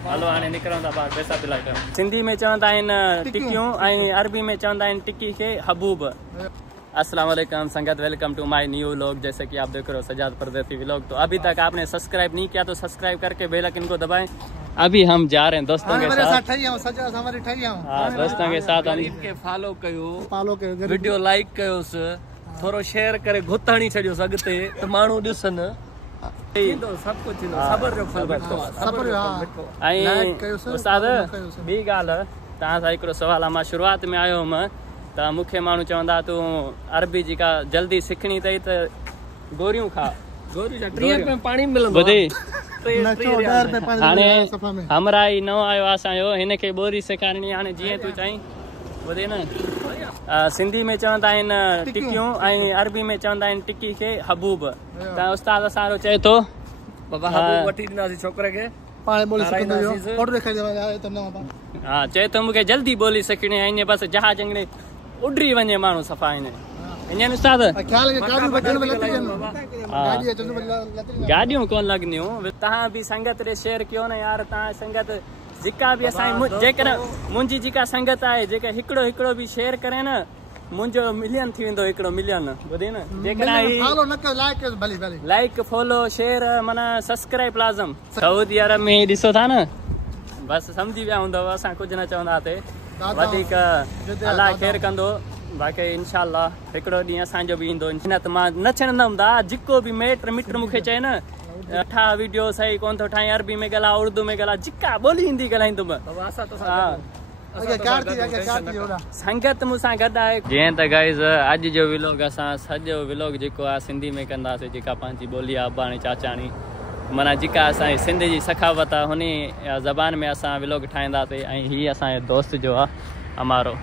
हलो हाणे निकिरूं था ॿाहिरि पैसा पिलाए करे। सिंधी में चवंदा आहिनि टिकियूं ऐं अरबी में चवंदा आहिनि टिक्की के हबूब। अस्सलाम वालेकुम संगत, welcome to my new vlog. जैसे कि आप देख रहे हो सजाद परदेसी व्लॉग। तो अभी तक आपने सब्सक्राइब नहीं किया तो सब्सक्राइब करके बेल आइकन को दबाएं। अभी हम जा रहे हैं दोस्तों के साथ। हाँ, दोस्तों के साथ हम फॉलो कयो, वीडियो लाइक कयोस, थोरो शेयर करे घुताणी छॾियोस अॻिते त माण्हू ॾिसनि। सब कुछ सबर जो फल मिठो आहे। ऐं उस्ताद ॿी ॻाल्हि तव्हां सां हिकिड़ो सुवाल आहे। मां शुरूआत में आयो हुउमि त मूंखे माण्हू चवंदा तूं अरबी जेका जल्दी सिखणी अथई त गोरियूं खा। गोरियूं 30 रुपए में पाणी मिलंदो ॿुधी हाणे हमरा ई नओं आयो आहे असांजो, हिनखे ॿोरी सेखारणी। हाणे जीअं तूं चईं ॿुधे न, सिंधी में चवंदा आहिनि टिकियूं ऐं अरबी में चवंदा आहिनि टिक्की खे हबूब। त उस्ताद असांजो चए थो बाबा हबूब वठी ॾींदासीं छोकिरे खे। हा, चए थो मूंखे जल्दी ॿोली सिखणी आहे, ईअं बसि जहाज अंगड़े उॾरी वञे माण्हू सफ़ा ईअं ईअं उस्ताद। गाॾियूं कोन लॻंदियूं। तव्हां बि संगत ॾे शेयर कयो न यार। तव्हां संगत जेका बि असांजी जेकर मुंहिंजी जेका संगत आहे जेका हिकिड़ो हिकिड़ो बि शेयर करे न, मुंहिंजो मिलियन थी वेंदो। हिकिड़ो मिलियन ॿुधे न, जेकर लाइक फॉलो शेयर माना सब्सक्राइब लाज़म। सऊदी अरब में ॾिसो था न, बसि सम्झी विया हूंदव असां कुझु न चवंदासीं। वधीक अलाह ख़ैर कंदो। बाक़ी इंशाअल्लाह हिकिड़ो ॾींहुं असांजो बि ईंदो। न त मां न छॾंदमि दा। जेको बि मिट मूंखे चए न ठा वीडियो सही कोन थो ठाहे, अरबी में ॻाल्हाए, उर्दू में ॻाल्हाए, जेका ॿोली ईंदी ॻाल्हाईंदुमि। संगत मूंसां गॾु आहे। जीअं त गाइज़ अॼु जो व्लॉग असां सॼो व्लॉग जेको आहे सिंधी में कंदासीं। जेका पंहिंजी ॿोली आहे अबाणी चाचाणी, माना जेका असांजी सिंध जी सखावत आहे हुन ज़बान में असां व्लॉग ठाहींदासीं। ऐं हीअ असांजो दोस्त जो आहे अमारो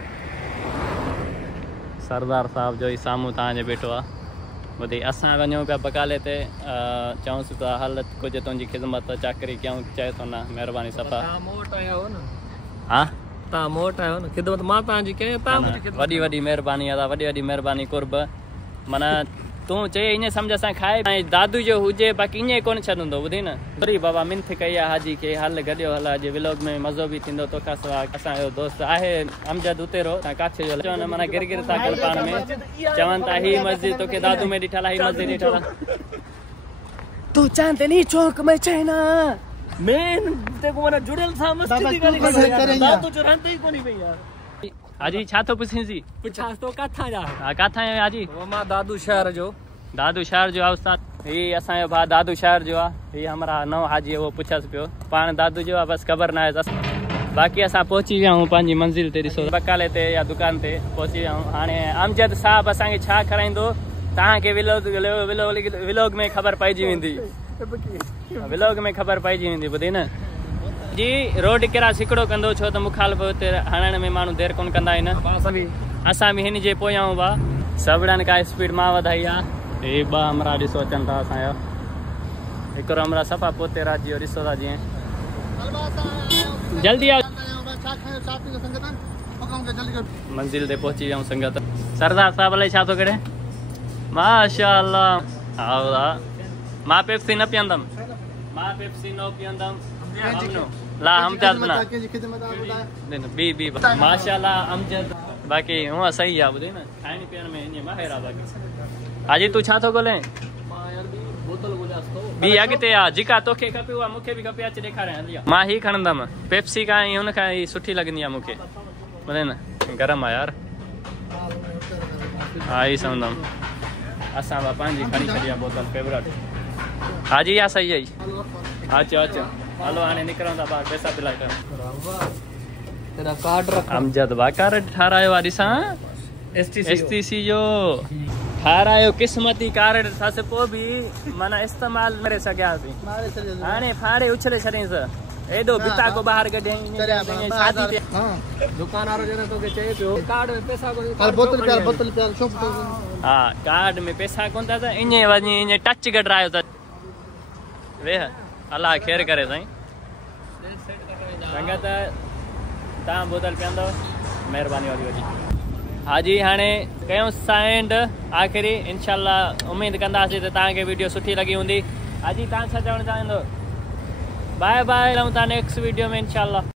सरदार साहब जो ई साम्हूं तव्हांजे बीठो आहे। ॿुधी असां वञूं पिया बकाले ते, चऊंसि था हल कुझु तुंहिंजी ख़िदमत चाकरी कयूं। चए थो न महिरबानी सफ़ा। हा तव्हां मूं वटि आहियो न, ख़िदमत मां तव्हांजी कयां। वॾी वॾी महिरबानी आहे, वॾी वॾी महिरबानी कुर्ब। माना तूं चए ईअं सम्झ असां खाए ऐं दादू जो हुजे, बाक़ी ईअं कोन छॾंदो। ॿुधी न, वरी बाबा मिंथ कई आहे हाजी खे, हल गॾियो हल अॼु व्लॉग में मज़ो बि थींदो। तोखां सवाइ असांजो दोस्त आहे अमजद उतेरो, तव्हां काथे जो चवनि माना गिर गिर था कनि पाण में। चवनि था हीअ मस्जिद तोखे दादू में ॾिठल आहे, हीअ मस्जिद ॾिठल आहे। तूं चांदनी चौक में चए न मेन देखो माना जुड़ियल था मस्जिद की गाली करे दादू जो रहंदे ही कोनी भई यार। हाजी छा थो पुछींसी? पुछास तो काथा जा? हा काथा आयो हाजी? मां दादू शहर जो। दादू शहर जो आहे उस्ताद। ही असांजो भाउ दादू शहर जो आहे। ही हमारा नओ हाजी वो पुछसि पियो, पाण दादू जो आहे बसि ख़बर न आहे। बाक़ी असां पहुची विया आहियूं पंहिंजी मंज़िल ते। ॾिसो बकाले ते या दुकान ते पहुची विया आहियूं। हाणे अमजद साहब असांखे छा खाराईंदो तव्हांखे व्लॉग में ख़बर पइजी वेंदी। व्लॉग में ख़बर पइजी वेंदी। ॿुधी न जी, रोड किरास हिकिड़ो कंदो छो त मुखालफ़ हुते हणण में माण्हू देरि कोन कंदा आहिनि। असां बि हिन जे पोयां हुआ। सभड़नि खां स्पीड मां वधाई आहे। हे ॿ हमरा ॾिसो अचनि था असांजा। हिकिड़ो हमरा सफ़ा पोते राजी जो ॾिसो था। जीअं जल्दी आओ, मंज़िल ते पहुची विया संगत। सरदार साहब अलाए छा थो करे? माशाअल्लाह। हा मां पेप्सी न पीअंदमि, मां पेप्सी न पीअंदमि। ला हमजाद बना बी माशाअल्लाह अमजद। बाक़ी हूअं सही आहे। ॿुधे न खाइण पीअण में ईअं माहिर आहे। बाक़ी हाजी तूं छा थो ॻोल्हे? बी अॻिते आहे जेका तोखे खपे उहा मूंखे बि खपे। अच ॾेखारियां। मां ही खणंदमि पेप्सी खां, ई हुन खां ई सुठी लॻंदी आहे मूंखे। ॿुधे न गरम आहे यार। हा ही सम्झंदमि। असां पंहिंजी खणी छॾी आहे बोतल फेवरेट। हाजी इहा सही आहे। अचो अचो हलो हाणे निकिरूं था ॿाहिरि पैसा पिलाए करे। अमजद बा कार्ड ठारायो आहे ॾिसां। एसटीसी जो ठारायो क़िस्मती कार्ड अथसि, पोइ बि माना इस्तेमालु करे सघियासीं। हाणे फाड़े उछले छॾींसि। एॾो बिता को ॿाहिरि कढियईं दुकान वारो जॾहिं तोखे चए पियो कार्ड में पैसा कोन। हा कार्ड में पैसा कोन था त ईअं वञी ईअं टच कढायो त वेह। अलाह ख़ैर करे साईं। संगत तव्हां बोतल पीअंदव महिरबानी वारी वॾी। हाजी हाणे कयूं साइंड आख़िरी। इंशाअल्लाह उमेद कंदासीं त तव्हांखे वीडियो सुठी लॻी हूंदी। हाजी तव्हां छा चवणु चाहींदो? बाय बाय, रहूं था नेक्स्ट वीडियो में इंशाल्लाह।